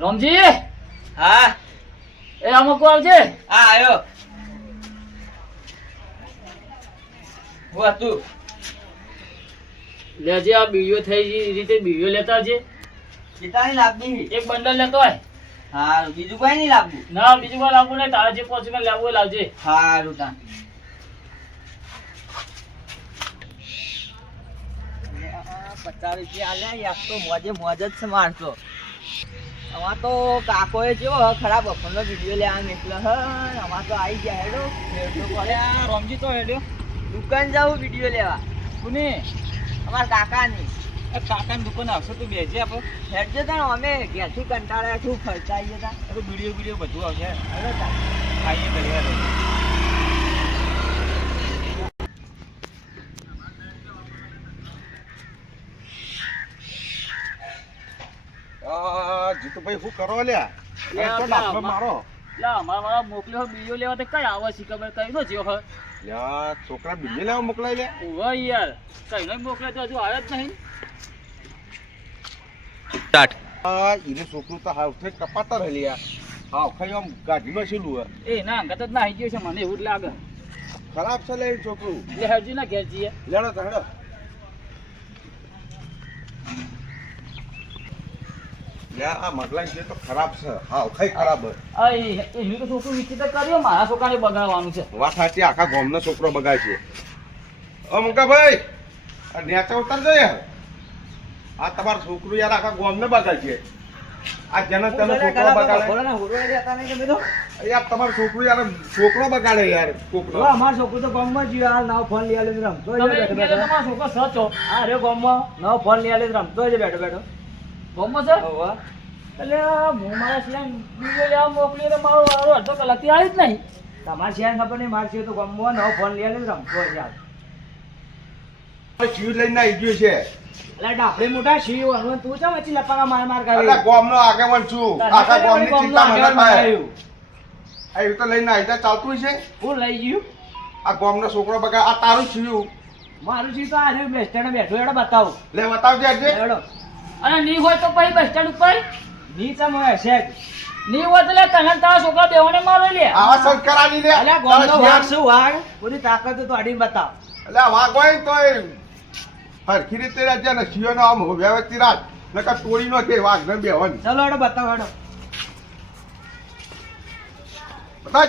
રામજી! હા? એ અમુક આવજે હા આયો. હું હતું લેજે આ બીજો થઈ ગઈ એ રીતે બીજો લેતા આવજે નહીં લાગણી એક બંડલ લેતો હોય. હા બીજું કઈ નહીં લાગવું ના બીજું કોઈ લાવવું નહીં. તારા જે પહોંચીને લાવવું હોય લાવજે. સારું તા પચાસ રૂપિયા આલ્યા યાર તો મોજે મોજ જ છે મારતો આમાં તો કાકોએ જો ખરાબ અફણનો વીડિયો લેવા નીકળ્યો હ આમાં તો આવી ગયા હેડો. હેડો પડે. રામજી તો હેડ્યો. દુકાન જાવું વીડિયો લેવા. કોને? અમારા કાકાની. એ કાકાની દુકાન આવશે તો બેસજે આપણે હેડજો તા અમે ઘેરથી કંટાળ્યા છું ખર્ચા આવીએ તા વીડિયો બીડીઓ બધું આવશે. હેડો તા ખાઈએ કરીએ જીતુભાઈ શું કરો લ્યા? લે, લા, મારો. લા અમારા વાળા મોકલ્યો બીજો લેવા તો કઈ આવે છે ખબર કઈ નો જ્યો લ્યા છોકરા બીજો લેવા મોકલાય લે ઓવા યાર કઈ નો મોકલે તો હજુ આવે જ નહીં. આ ઈને છોકરું તો હાવ થઈ કપાતા રહે લ્યા. હાવ ખાઈ આમ ગાડીમાં છેલું હે એ ના અંગત જ નાહી ગયો છે મને એવું જ લાગે. ખરાબ છે લે છોકરું. એટલે હરજી ના ઘેર જઈએ લેડો તો હેડો આ છે તો ખરાબ છે. હાવ ખાઈ ખરાબ છે આ એનું તો છોકરું વિચિત્ર કર્યો મારા છોકરાને બગાડવાનું છે. વાત સાચી આખા ગામનો છોકરો બગાય છે. ઓ મુકાભાઈ આ નેચા ઉતરજો યાર. આ તમારું છોકરું યાર આખા ગામને બગાય છે. આ જેને તેનો છોકરો બગાડે. યાર તમારું છોકરું યાર છોકરો બગાડે યાર છોકરો. અમાર છોકરું તો ગામમાં જ હાલ નવો ફોન લઈ આલે રમતો તમે તમારો છોકરો સચો આ રે ગામમાં નવો ફોન લઈ આલે રમતો જ બેઠો બેઠો. ગમો છે એટલે હું મારા બીજો લેવા વારો અડધો કલાકથી આવી જ નહીં. તમારે સિયાન ખબર નહીં માર છે તો ગામમાં નવો ફોન લઈ રમતો શિવ લઈને આવી ગયો છે. એટલે ડાફડી મોટા શી વણવું તું ચમ વચ્ચે લપાકા માર માર એટલે કરી આગેવાન છું. આખા ગામની ચિંતા મને થાય. આ એવું તો લઈને આવી ચાલતું છે હું લઈ ગયું. આ ગામનો છોકરો બગા આ તારું છીયું મારું શી તો આ રહ્યું બેસ્ટ બેઠો એડો બતાવું. લે બતાવજે એડો અને નહીં હોય તો પછી બસ સ્ટેન્ડ ઉપર. નીચે મોય શેક નહીં હોય તો તને ને તારા છોકરા બેઓને મારો લે. આવા સંસ્કાર આલી લે. અલ્યા ગામનો વાગ શું વાગ પૂરી તાકાત તો અડીને બતાવ. એટલે વાગ વાઘ હોય તો તોય હરખી રીતે રાજ્ય ને શિયોનો આમ વ્યવસ્થિત રાજ નકર તોડી નો કે વાઘ ન બેવાની ચલો એડો બતાવ એડો બધા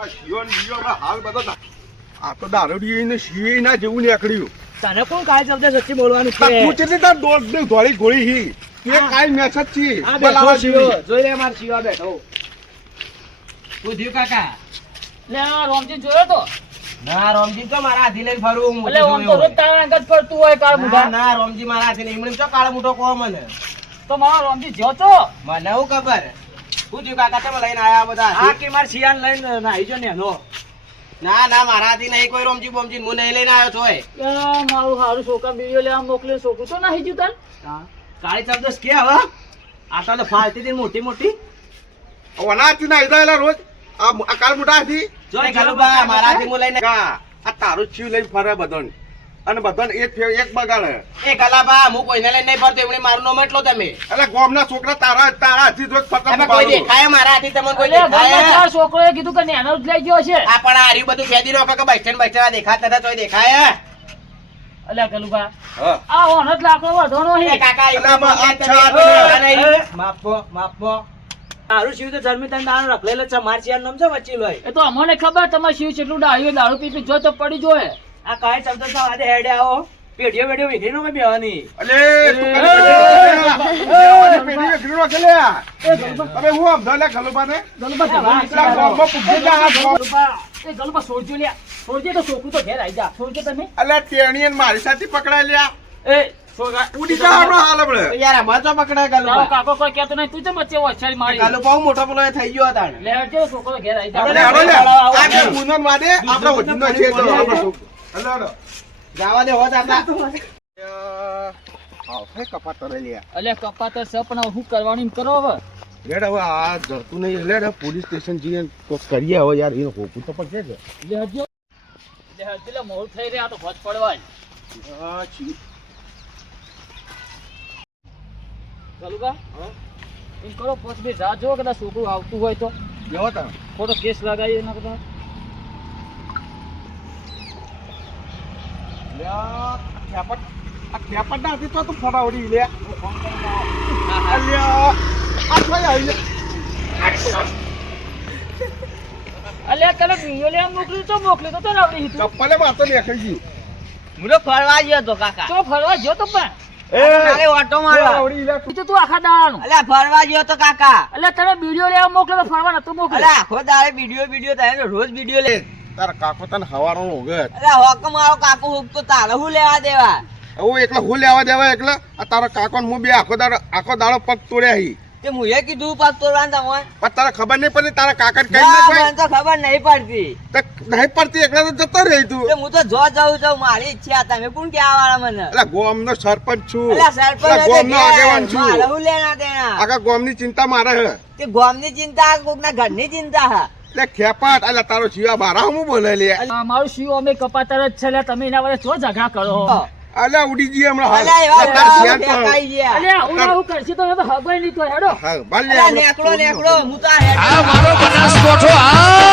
આ શિયો ને ના હાલ બધો આ તો દારૂડી ને શિયે ના જેવું નીકળ્યું. તને કોણ કાળ શબ્દ સચ્ચી બોલવાનું છે. તું છે કેટલી તાર દોડ દે ધોળી ગોળી હી તે હા. મેસેજ છે. આ બોલાવા શિવો જોઈ લે માર શિવા બેઠો. તું થયું કાકા. લે આ રોમજી જોયો તો? ના રોમજી તો મારા હાથી લઈને ફરું હું એટલે ઓમ તો રોજ તારા અંગત ફરતું હોય કાળ ના બુઢા ના રોમજી મારા હાથી લઈને એમણે તો કાળો મુઠો કહો મને? તો મારો રોમજી જ્યો તો મને હું ખબર? શું થયું કાકા તમે લઈને આયા બધા હા કે માર શિયાન લઈને નાઈ જો નેનો. ના ના મારા હાથી નહીં કોઈ રોમજી બોમજી હું નહીં લઈને આવ્યો છો એ મારું હારું છોકરા બીજો લેવા મોકલ્યો છોકરું તો નાહી ગયું તને. કાળી શબ્દ કે હવે? આ તો ફાલતી હતી મોટી મોટી. વનાથી ના આયલા રોજ. આ આ કાળ મોટા હાથી જોઈ ગલુબા મારા હાથી હું લઈને આ તારું છીવ લઈને ફરે બધાને. અને બધાને એક ફેર એક બગાડે. એ ગલાબા હું કોઈને લઈને નહીં ફરતો એમણે મારું નામ એટલો તમે. એટલે ગામના છોકરા તારા તારા હાથી જોઈ ફરતા કોઈ દેખાય મારા હાથી તમને કોઈ દેખાય? છોકરોએ કીધું કે નેનો જ લઈ ગયો છે. આ પણ આ રહ્યું બધું ફેદી રોકે કે બસ સ્ટેન્ડ દેખાતા હતા તોય દેખાય અલ્યા ગલુભા હા. આ ઓનત લાકડો વધવાનો એ હે. કાકા નહીં. માપો માપો તારું શિવ તો જન્મી તને દારૂ રખલેલો છે માર નામ છે વચ્ચે લોય એ તો અમને ખબર તમારે શિવ કેટલું ડાળ્યું દારૂ પી પી જો તો પડી જોય આ કાય શબ્દ છે આજે હેડે આવો પેઢીઓ પેઢીઓ વિખરી નો બેવાની અલે તું પેઢી નો કેલે. તમે હું આમ ધોલે ગલુબાને? ગલુભા પેલા ગામમાં પૂછી જા આ ગામ. એ ગલુભા છોડજો લ્યા છોડજે તો છોકરું તો ઘેર આવી જા છોડજો તમે અલે ને મારી સાથે પકડાઈ લ્યા એ ઉડી જા આપણો હાલ હમણે. યાર અમાર તો પકડાય તારો કાકો કોઈ કહેતો નહીં તું તો વચ્ચારી મારી ગાલો બહુ મોટો પેલો થઈ ગયો હતા લે હટજો છોકરો ઘેર આવી જા અલે હાલો લ્યા. આ જે વાદે આપણો વઢીનો છે તો આપણો છોકરો. હાલો, હાલો. જવા દે હોત આપડા આવ, હે કપાત કરે લ્યા. અલ્યા કપાતર છે પણ શું કરવાનું એમ કરો હવે લેડ હવે આ જતું નહીં લેડ પોલીસ સ્ટેશન જઈએ કોક કરીએ હવે યાર એને હોપું તો. લે લે લે મોડું થઈ રહ્યા તો ભજ પડવાય. છી. ગલુભા એમ કરો પોચ બે રાહ જો કદાચ છોકરું આવતું હોય તો જેવો તમે ખોટો કેસ લગાવી એના કરતા લે આ ખેપટ ના હતી તો તું ફરાવડી લે. અલ્યા આ કોઈ આવી લે અલ્યા તને વીડિયો લેવા મોકલ્યું તો મોકલ્યું તો તો. લાવડી હતું ચપ્પલે નીકળી ફરવા ગયો તો કાકા. તો ફરવા ગયો તો પણ. તારે ઓટો તો તું આખા દાડાનું. અલ્યા ફરવા ગયો તો કાકા. એટલે તને વીડિયો લેવા મોકલ્યો તો ફરવા નતો મોકલ્યો. અલ્યા આખો દાડે વિડિયો વિડિયો થાય ને રોજ વિડિયો લે. તારા કાકો તને હવારો ઓગત અરે હોક મારો કાકો હુક તો તારે હું લેવા દેવા? હું એકલા હું લેવા દેવા એકલા? આ તારા કાકો ને હું બે આખો દાડો આખો દાડો પગ તોડ્યા હી. તે મુએ કીધું પાક તોડવાનું તમને પણ તારા ખબર નહીં પડી તારા કાકા કઈ ના, ના મને તો ખબર નહીં પડતી. નહીં પડતી એકલા તો જતો રહી તું. તે હું તો જો જાઉં છું મારી ઈચ્છા તમે કોણ કે વાળા મને? એટલે ગોમનો સરપંચ છું. અલ્યા સરપંચ ગોમ નો ઘેર, આગેવાન છું. મારું લેના દેના આખા ગોમની ચિંતા મારે હે. તે ગોમની ચિંતા કોકના ઘરની ચિંતા હા. એટલે ખેપાટ એટલે તારો શિવા બારા હું બોલે લે? મારો શિવ અમે કપાતર જ છે એટલે તમે એના વડે જો ઝઘડા કરો? અલ્યા ઉડી જઈએ હમણાં હાલ. અલ્યા ફેંકાઈ હું કરશે તો હવે તો નહીં તો હેડો. હા, નેકડો નેકળો હું તો આ મારો બનાસ કોઠો આ